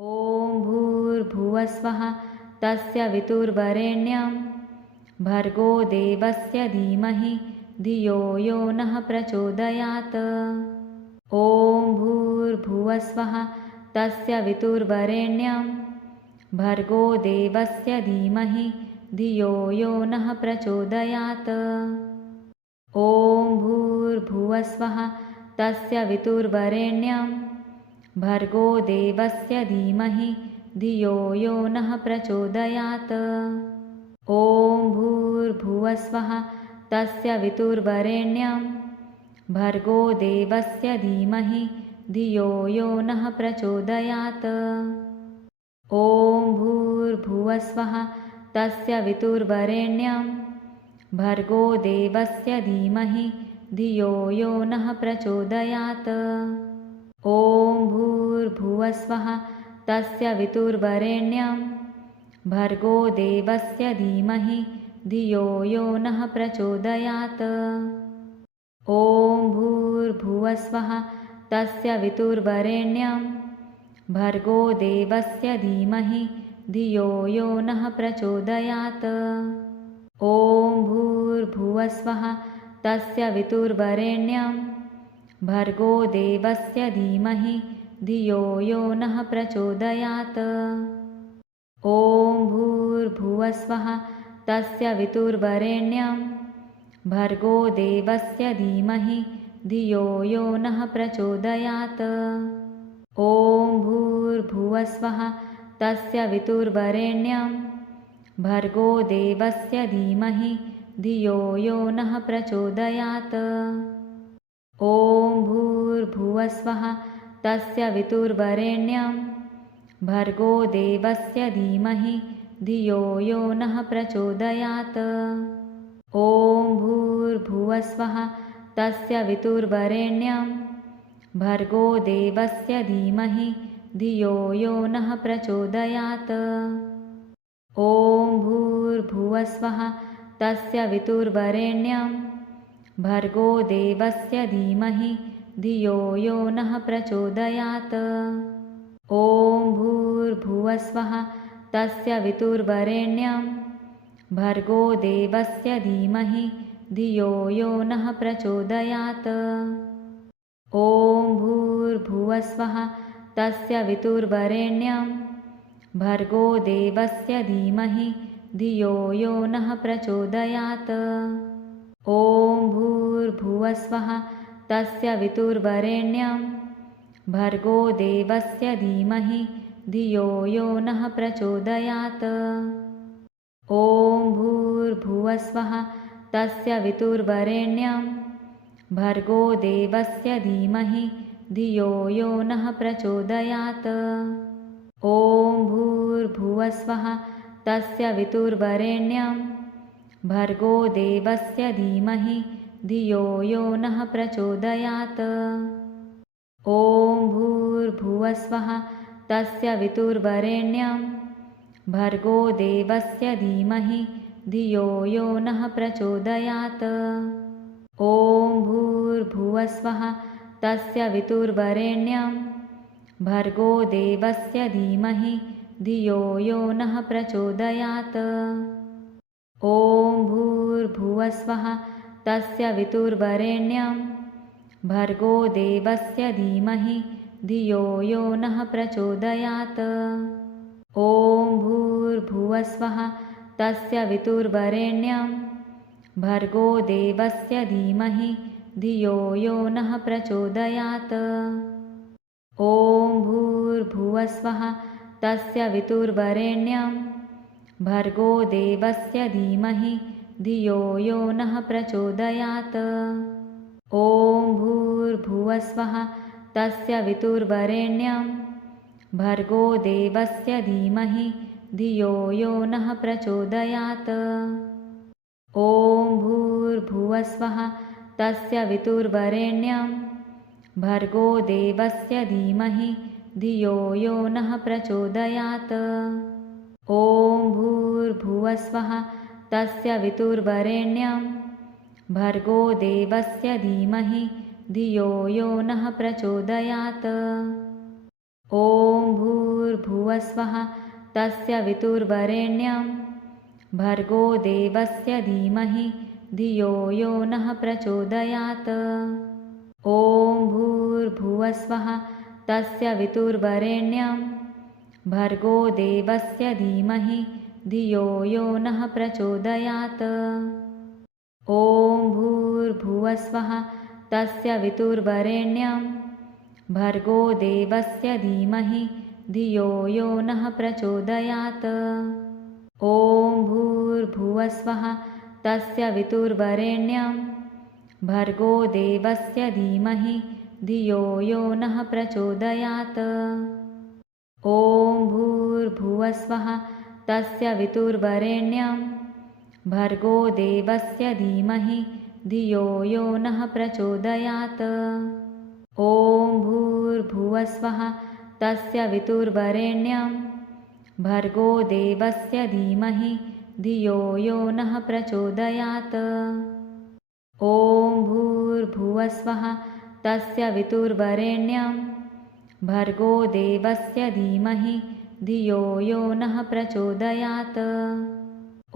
ॐ भूर्भुवस्वः तस्य वितुर्वरेण्यं भर्गो देवस्य धीमहि धियो यो नः प्रचोदयात्। ॐ भूर्भुवस्वः तस्य वितुर्वरेण्यं भर्गो देवस्य धीमहि धियो यो नः प्रचोदयात्। ॐ भूर्भुवस्वः तस्य वितुर्वरेण्यं भर्गो देवस्य धीमहि धियो यो नः प्रचोदयात्। ॐ भूर्भुवस्वः तस्य वितुर्वरेण्यं भर्गो देवस्य धीमहि धियो यो नः प्रचोदयात्। ॐ भूर्भुवस्वः तस्य वितुर्वरेण्यं भर्गो देवस्य धीमहि धियो यो नः प्रचोदयात्। ॐ भूर्भुवस्वः तस्य वितुर्वरेण्यं भर्गो देवस्य धीमहि धियो यो नः प्रचोदयात्। ॐ भूर्भुवस्वः तस्य वितुर्वरेण्यं भर्गो देवस्य धीमहि धियो यो नः प्रचोदयात्। ॐ भूर्भुवस्वः तस्य वितुर्वरेण्यं भर्गो देवस्य धीमहि धियो यो नः प्रचोदयात्। ॐ भूर्भुवस्वः तस्य वितुर्वरेण्यं भर्गो देवस्य धीमहि धियो यो नः प्रचोदयात्। ॐ भूर्भुवस्वः तस्य वितुर्वरेण्यं भर्गो देवस्य धीमहि धियो यो नः प्रचोदयात्। ॐ भूर्भुवस्वः तस्य वितुर्वरेण्यं भर्गो देवस्य धीमहि धियो यो नः प्रचोदयात्। ॐ भूर्भुवस्वः तस्य वितुर्वरेण्यं भर्गो देवस्य धीमहि धियो यो नः प्रचोदयात्। ॐ भूर्भुवस्वः तस्य वितुर्वरेण्यं भर्गो देवस्य धीमहि धियो यो नः प्रचोदयात्। ॐ भूर्भुवस्वः तस्य वितुर्वरेण्यं भर्गो देवस्य धीमहि धियो यो नः प्रचोदयात्। ॐ भूर्भुवस्वः तस्य वितुर्वरेण्यं भर्गो देवस्य धीमहि धियो यो नः प्रचोदयात्। ॐ भूर्भुवस्वः तस्य वितुर्वरेण्यं भर्गो देवस्य धीमहि धियो यो नः प्रचोदयात्। ॐ भूर्भुवस्वः तस्य वितुर्वरेण्यं भर्गो देवस्य धीमहि धियो यो नः प्रचोदयात्। ॐ भूर्भुवस्वः तस्य वितुर्वरेण्यं भर्गो देवस्य धीमहि धियो यो नः प्रचोदयात्। ॐ भूर्भुवस्वः तस्य वितुर्वरेण्यं भर्गो देवस्य धीमहि धियो यो नः प्रचोदयात्। ॐ भूर्भुवस्वः तस्य वितुर्वरेण्यं भर्गो देवस्य धीमहि धियो यो नः प्रचोदयात्। ॐ भूर्भुवस्वः तस्य वितुर्वरेण्यं भर्गो देवस्य धीमहि धियो यो नः प्रचोदयात्। ॐ भूर्भुवस्वः तस्य वितुर्वरेण्यं भर्गो देवस्य धीमहि धियो यो नः प्रचोदयात्। ॐ भूर्भुवस्वः तस्य वितुर्वरेण्यं भर्गो देवस्य धीमहि धियो यो नः प्रचोदयात्। ॐ भूर्भुवस्वः तस्य वितुर्वरेण्यं भर्गो देवस्य धीमहि धियो यो नः प्रचोदयात्। ॐ भूर्भुवस्वः तस्य वितुर्वरेण्यं भर्गो देवस्य धीमहि धियो यो नः प्रचोदयात्। ॐ भूर्भुवस्वः तस्य वितुर्वरेण्यं भर्गो देवस्य धीमहि धियो यो नः प्रचोदयात्। ॐ भूर्भुवस्वः तस्य वितुर्वरेण्यं भर्गो देवस्य धीमहि धियो यो नः प्रचोदयात्। ॐ भूर्भुवस्वः तस्य वितुर्वरेण्यं भर्गो देवस्य धीमहि धियो यो नः प्रचोदयात्। ॐ भूर्भुवस्वः तस्य वितुर्वरेण्यं भर्गो देवस्य धीमहि धियो यो नः प्रचोदयात्। ॐ भूर्भुवस्वः तस्य वितुर्वरेण्यं भर्गो देवस्य धीमहि धियो यो नः प्रचोदयात्। ॐ भूर्भुवस्वः तस्य वितुर्वरेण्यं भर्गो देवस्य धीमहि धियो यो नः प्रचोदयात्। ॐ भूर्भुवस्वः तस्य वितुर्वरेण्यं भर्गो देवस्य धीमहि धियो यो नः प्रचोदयात्। ॐ भूर्भुवस्वः तस्य वितुर्वरेण्यं भर्गो देवस्य धीमहि धियो यो नः प्रचोदयात्।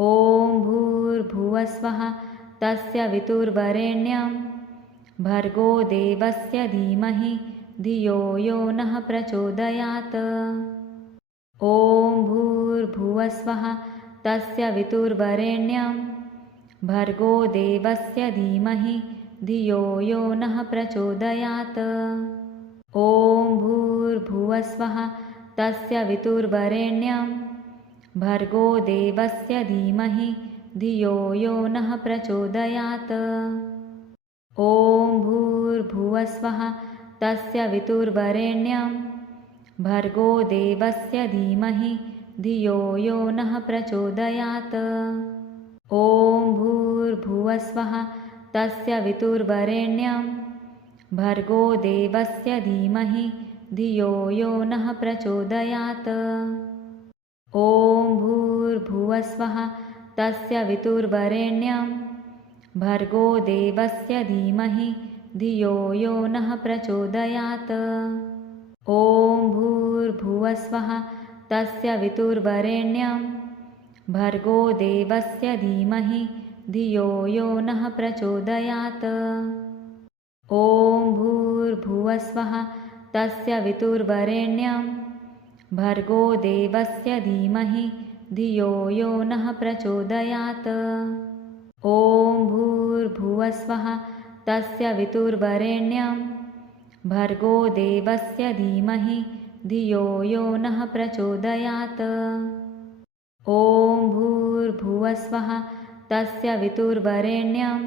ॐ भूर्भुवस्वः तस्य वितुर्वरेण्यं भर्गो देवस्य धीमहि धियो यो नः प्रचोदयात्। ॐ भूर्भुवस्वः तस्य वितुर्वरेण्यं भर्गो देवस्य धीमहि धियो यो नः प्रचोदयात्। ॐ भूर्भुवस्वः तस्य वितुर्वरेण्यं भर्गो देवस्य धीमहि धियो यो नः प्रचोदयात्। ॐ भूर्भुवस्वः तस्य वितुर्वरेण्यं भर्गो देवस्य धीमहि धियो यो नः प्रचोदयात्। ॐ भूर्भुवस्वः तस्य वितुर्वरेण्यं भर्गो देवस्य धीमहि धियो यो नः प्रचोदयात्। ॐ भूर्भुवस्वः तस्य वितुर्वरेण्यं भर्गो देवस्य धीमहि धियो यो नः प्रचोदयात्। ॐ भूर्भुवस्वः तस्य वितुर्वरेण्यं भर्गो देवस्य धीमहि धियो यो नः प्रचोदयात्। ॐ भूर्भुवस्वः तस्य वितुर्वरेण्यं भर्गो देवस्य धीमहि धियो यो नः प्रचोदयात्। ॐ भूर्भुवस्वः तस्य वितुर्वरेण्यं भर्गो देवस्य धीमहि धियो यो नः प्रचोदयात्। ॐ भूर्भुवस्वः तस्य वितुर्वरेण्यं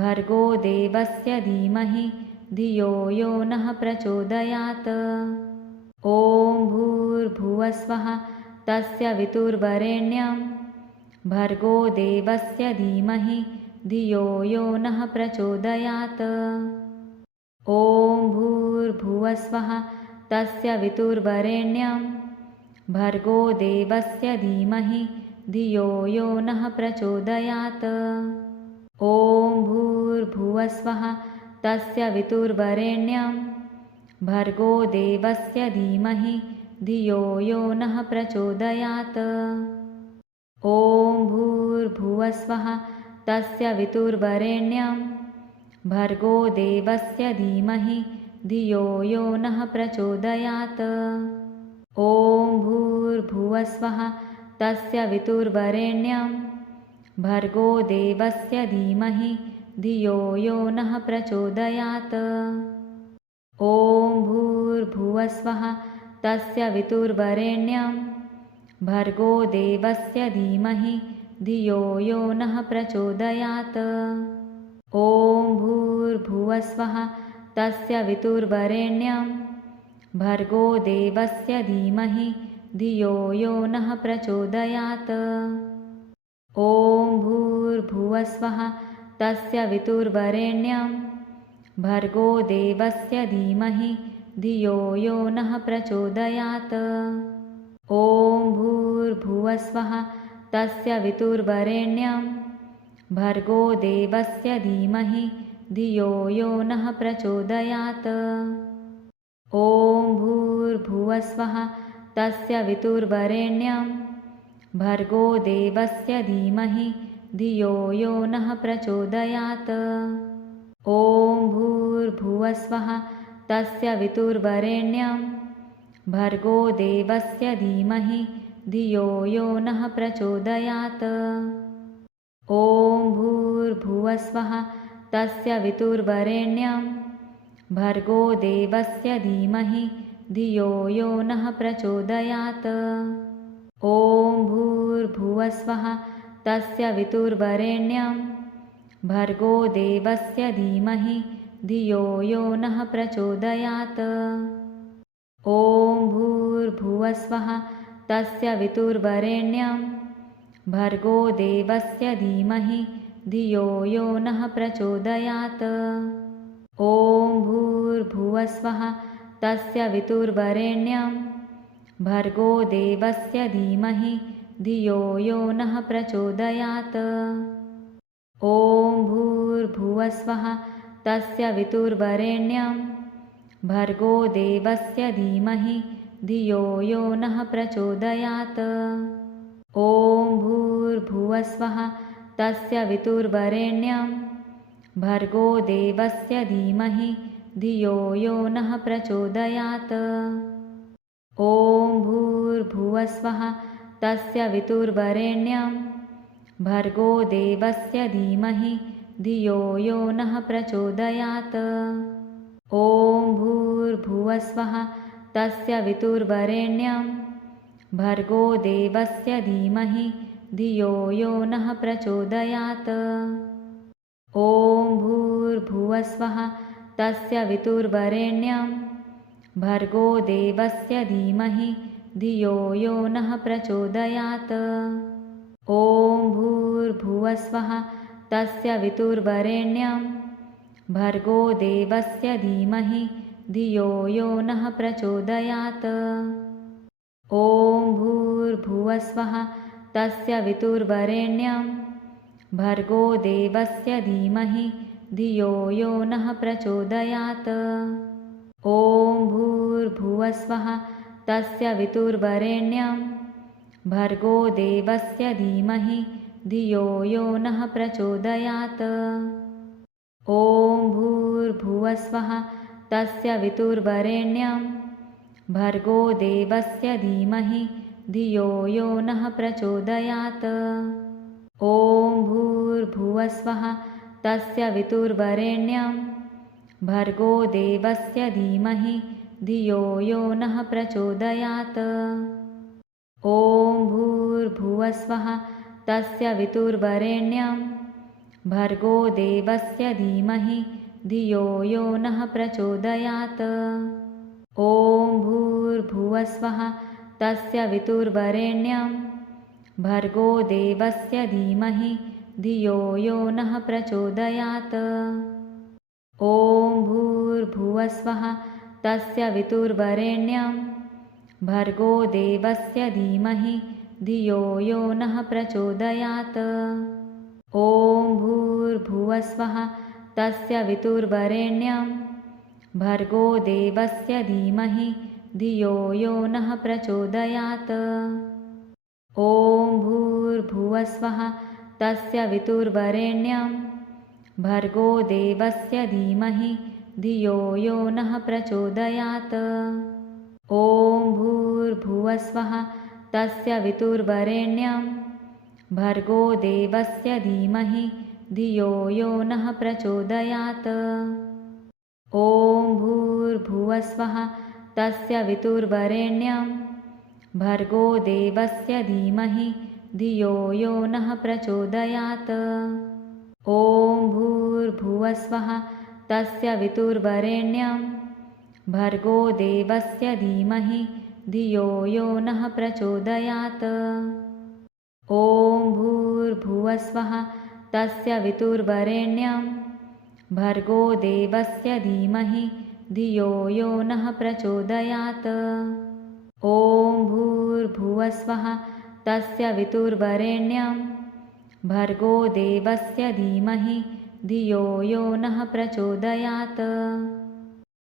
भर्गो देवस्य धीमहि धियो यो नः प्रचोदयात्। ॐ भूर्भुवस्वः तस्य वितुर्वरेण्यं भर्गो देवस्य धीमहि धियो यो नः प्रचोदयात्। ॐ भूर्भुवस्वः तस्य वितुर्वरेण्यं भर्गो देवस्य धीमहि धियो यो नः प्रचोदयात्। ॐ भूर्भुवस्वः तस्य वितुर्वरेण्यं भर्गो देवस्य धीमहि धियो यो नः प्रचोदयात्। ॐ भूर्भुवस्वः तस्य वितुर्वरेण्यं भर्गो देवस्य धीमहि धियो यो नः प्रचोदयात्। ॐ भूर्भुवस्वः तस्य वितुर्वरेण्यं भर्गो देवस्य धीमहि धियो यो नः प्रचोदयात्। ॐ भूर्भुवस्वः तस्य वितुर्वरेण्यं भर्गो देवस्य धीमहि धियो यो नः प्रचोदयात्। ॐ भूर्भुवस्वः तस्य वितुर्वरेण्यं भर्गो देवस्य धीमहि धियो यो नः प्रचोदयात्। ॐ भूर्भुवस्वः तस्य वितुर्वरेण्यं भर्गो देवस्य धीमहि धियो यो नः प्रचोदयात्। ॐ भूर्भुवस्वः तस्य वितुर्वरेण्यं भर्गो देवस्य धीमहि धियो यो नः प्रचोदयात्। ॐ भूर्भुवस्वः तस्य वितुर्वरेण्यं भर्गो देवस्य धीमहि धियो यो नः प्रचोदयात्। ॐ भूर्भुवस्वः तस्य वितुर्वरेण्यं भर्गो देवस्य धीमहि धियो यो नः प्रचोदयात्। ॐ भूर्भुवस्वः तस्य वितुर्वरेण्यं भर्गो देवस्य धीमहि धियो यो नः प्रचोदयात्। ॐ भूर्भुवस्वः तस्य वितुर्वरेण्यं भर्गो देवस्य धीमहि धियो यो नः प्रचोदयात्। ॐ भूर्भुवस्वः तस्य वितुर्वरेण्यं भर्गो देवस्य धीमहि धियो यो नः प्रचोदयात्। ॐ भूर्भुवस्वः तस्य वितुर्वरेण्यं भर्गो देवस्य धीमहि धियो यो नः प्रचोदयात्। ॐ भूर्भुवस्वः तस्य वितुर्वरेण्यं भर्गो देवस्य धीमहि धियो यो नः प्रचोदयात्। ॐ भूर्भुवस्वः तस्य वितुर्वरेण्यं भर्गो देवस्य धीमहि धियो यो नः प्रचोदयात्। ॐ भूर्भुवस्वः तस्य वितुर्वरेण्यं भर्गो देवस्य धीमहि धियो यो नः प्रचोदयात्। ॐ भूर्भुवस्वः तस्य वितुर्वरेण्यं भर्गो देवस्य धीमहि धियो यो नः प्रचोदयात्। ॐ भूर्भुवस्वः तस्य वितुर्वरेण्यं भर्गो देवस्य धीमहि धियो यो नः प्रचोदयात्। ॐ भूर्भुवस्वः तस्य वितुर्वरेण्यं भर्गो देवस्य धीमहि धियो यो नः प्रचोदयात्। ॐ भूर्भुवस्वः तस्य वितुर्वरेण्यं भर्गो देवस्य धीमहि धियो यो नः प्रचोदयात्। ॐ भूर्भुवस्वः तस्य वितुर्वरेण्यं भर्गो देवस्य धीमहि धियो यो नः प्रचोदयात्। ॐ भूर्भुवस्वः तस्य वितुर्वरेण्यं भर्गो देवस्य धीमहि धियो यो नः प्रचोदयात्। ॐ भूर्भुवस्वः तस्य वितुर्वरेण्यं भर्गो देवस्य धीमहि धियो यो नः प्रचोदयात्। ॐ भूर्भुवस्वः तस्य वितुर्वरेण्यं भर्गो देवस्य धीमहि धियो यो नः प्रचोदयात्। ॐ भूर्भुवस्वः तस्य वितुर्वरेण्यं भर्गो देवस्य धीमहि धियो यो नः प्रचोदयात्। ॐ भूर्भुवस्वः तस्य वितुर्वरेण्यं भर्गो देवस्य धीमहि धियो यो नः प्रचोदयात्। ॐ भूर्भुवस्वः तस्य वितुर्वरेण्यं भर्गो देवस्य धीमहि धियो यो नः प्रचोदयात्। ॐ भूर्भुवस्वः तस्य वितुर्वरेण्यं भर्गो देवस्य धीमहि धियो यो नः प्रचोदयात्। ॐ भूर्भुवस्वः तस्य वितुर्वरेण्यं भर्गो देवस्य धीमहि धियो यो नः प्रचोदयात्। ॐ भूर्भुवस्वः तस्य वितुर्वरेण्यं भर्गो देवस्य धीमहि धियो यो नः प्रचोदयात्। ॐ भूर्भुवस्वः तस्य वितुर्वरेण्यं भर्गो देवस्य धीमहि धियो यो नः प्रचोदयात्। ॐ भूर्भुवस्वः तस्य वितुर्वरेण्यं भर्गो देवस्य धीमहि धियो यो नः प्रचोदयात्। ॐ भूर्भुवस्वः तस्य वितुर्वरेण्यं भर्गो देवस्य धीमहि धियो यो नः प्रचोदयात्।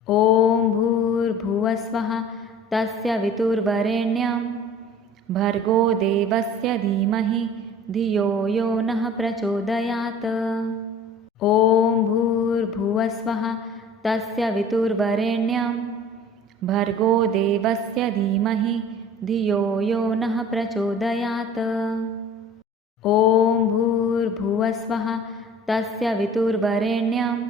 ॐ भूर्भुवस्वः तस्य वितुर्वरेण्यं भर्गो देवस्य धीमहि धियो यो नः प्रचोदयात्। ॐ भूर्भुवस्वः तस्य वितुर्वरेण्यं भर्गो देवस्य धीमहि धियो यो नः प्रचोदयात्। ॐ भूर्भुवस्वः तस्य वितुर्वरेण्यं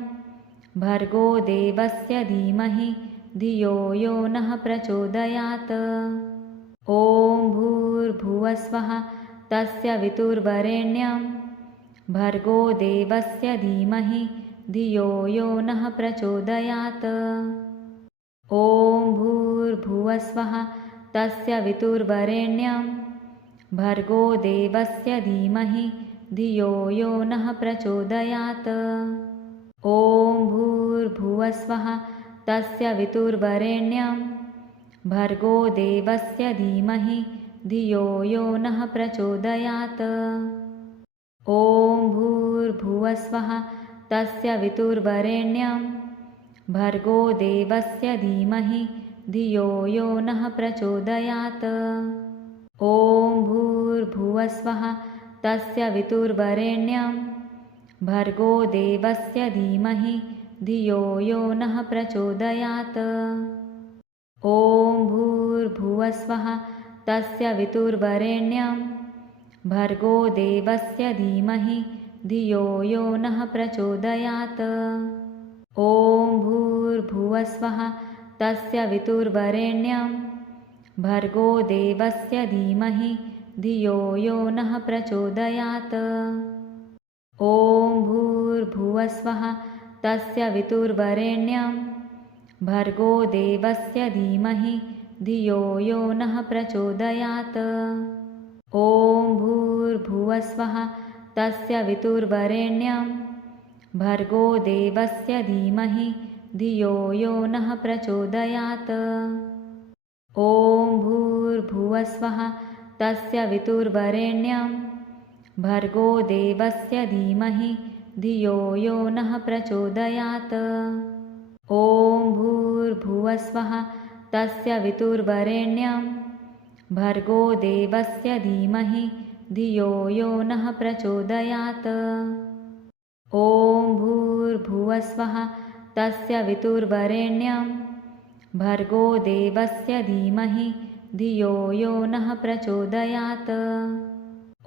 भर्गो देवस्य धीमहि धियो यो नः प्रचोदयात्। ॐ भूर्भुवस्वः तस्य वितुर्वरेण्यं भर्गो देवस्य धीमहि धियो यो नः प्रचोदयात्। ॐ भूर्भुवस्वः तस्य वितुर्वरेण्यं भर्गो देवस्य धीमहि धियो यो नः प्रचोदयात्। ॐ भूर्भुवस्वः तस्य वितुर्वरेण्यं भर्गो देवस्य धीमहि धियो यो नः प्रचोदयात्। ॐ भूर्भुवस्वः तस्य वितुर्वरेण्यं भर्गो देवस्य धीमहि धियो यो नः प्रचोदयात्। ॐ भूर्भुवस्वः तस्य वितुर्वरेण्यं भर्गो देवस्य धीमहि धियो यो नः प्रचोदयात्। ॐ भूर्भुवस्वः तस्य वितुर्वरेण्यं भर्गो देवस्य धीमहि धियो यो नः प्रचोदयात्। ॐ भूर्भुवस्वः तस्य वितुर्वरेण्यं भर्गो देवस्य धीमहि धियो यो नः प्रचोदयात्। ॐ भूर्भुवस्वः तस्य वितुर्वरेण्यं भर्गो देवस्य धीमहि धियो यो नः प्रचोदयात्। ॐ भूर्भुवस्वः तस्य वितुर्वरेण्यं भर्गो देवस्य धीमहि धियो यो नः प्रचोदयात्। ॐ भूर्भुवस्वः तस्य वितुर्वरेण्यं भर्गो देवस्य धीमहि धियो यो नः प्रचोदयात्। ॐ भूर्भुवस्वः तस्य वितुर्वरेण्यं भर्गो देवस्य धीमहि धियो यो नः प्रचोदयात्। ॐ भूर्भुवस्वः तस्य वितुर्वरेण्यं भर्गो देवस्य धीमहि धियो यो नः प्रचोदयात्।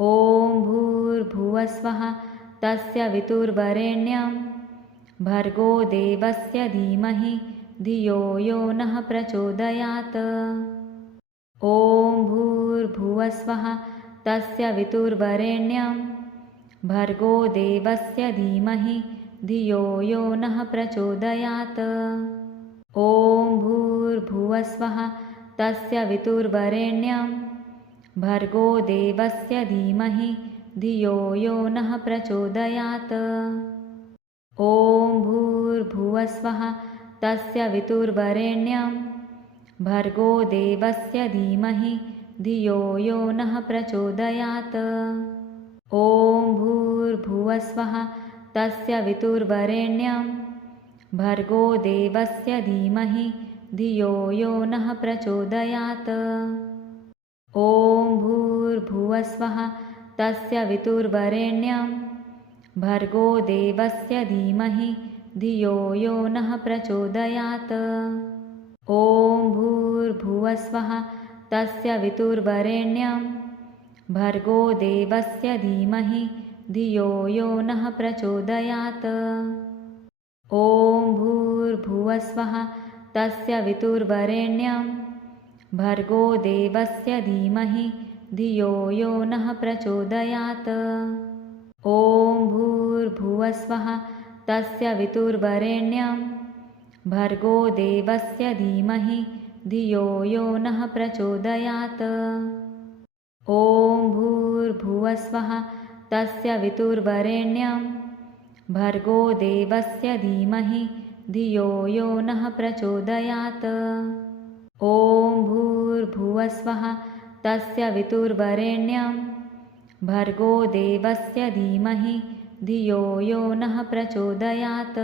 ॐ भूर्भुवस्वः तस्य वितुर्वरेण्यं भर्गो देवस्य धीमहि धियो यो नः प्रचोदयात्। ॐ भूर्भुवस्वः तस्य वितुर्वरेण्यं भर्गो देवस्य धीमहि धियो यो नः प्रचोदयात्। ॐ भूर्भुवस्वः तस्य वितुर्वरेण्यं भर्गो देवस्य धीमहि धियो यो नः प्रचोदयात्। ॐ भूर्भुवस्वः तस्य वितुर्वरेण्यं भर्गो देवस्य धीमहि धियो यो नः प्रचोदयात्। ॐ भूर्भुवस्वः तस्य वितुर्वरेण्यं भर्गो देवस्य धीमहि धियो यो नः प्रचोदयात्। ॐ भूर्भुवस्वः तस्य वितुर्वरेण्यं भर्गो देवस्य धीमहि धियो यो नः प्रचोदयात्। ॐ भूर्भुवस्वः तस्य वितुर्वरेण्यं भर्गो देवस्य धीमहि धियो यो नः प्रचोदयात्। ॐ भूर्भुवस्वः तस्य वितुर्वरेण्यं भर्गो देवस्य धीमहि धियो यो नः प्रचोदयात्। ॐ भूर्भुवस्वः तस्य वितुर्वरेण्यं भर्गो देवस्य धीमहि धियो यो नः प्रचोदयात्। ॐ भूर्भुवस्वः तस्य वितुर्वरेण्यं भर्गो देवस्य धीमहि धियो यो नः प्रचोदयात्। ॐ भूर्भुवस्वः तस्य वितुर्वरेण्यं भर्गो देवस्य धीमहि धियो यो नः प्रचोदयात्।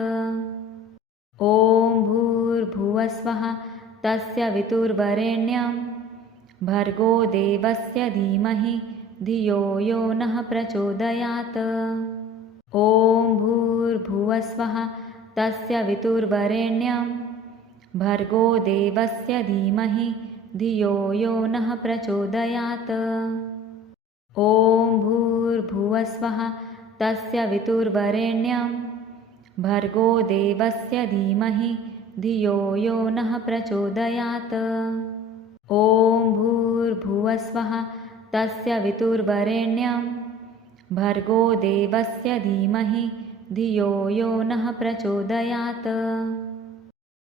ॐ भूर्भुवस्वः भूर्भुवस्वः तस्य वितुर्वरेण्यं भर्गो देवस्य धीमहि धियो यो नः प्रचोदयात्। ॐ भूर्भुवस्वः तस्य वितुर्वरेण्यं भर्गो देवस्य धीमहि धियो यो नः प्रचोदयात्। ॐ भूर्भुवस्वः तस्य वितुर्वरेण्यं भर्गो देवस्य धीमहि धियो यो नः प्रचोदयात्। ॐ भूर्भुवस्वः तस्य वितुर्वरेण्यं भर्गो देवस्य धीमहि धियो यो नः प्रचोदयात्।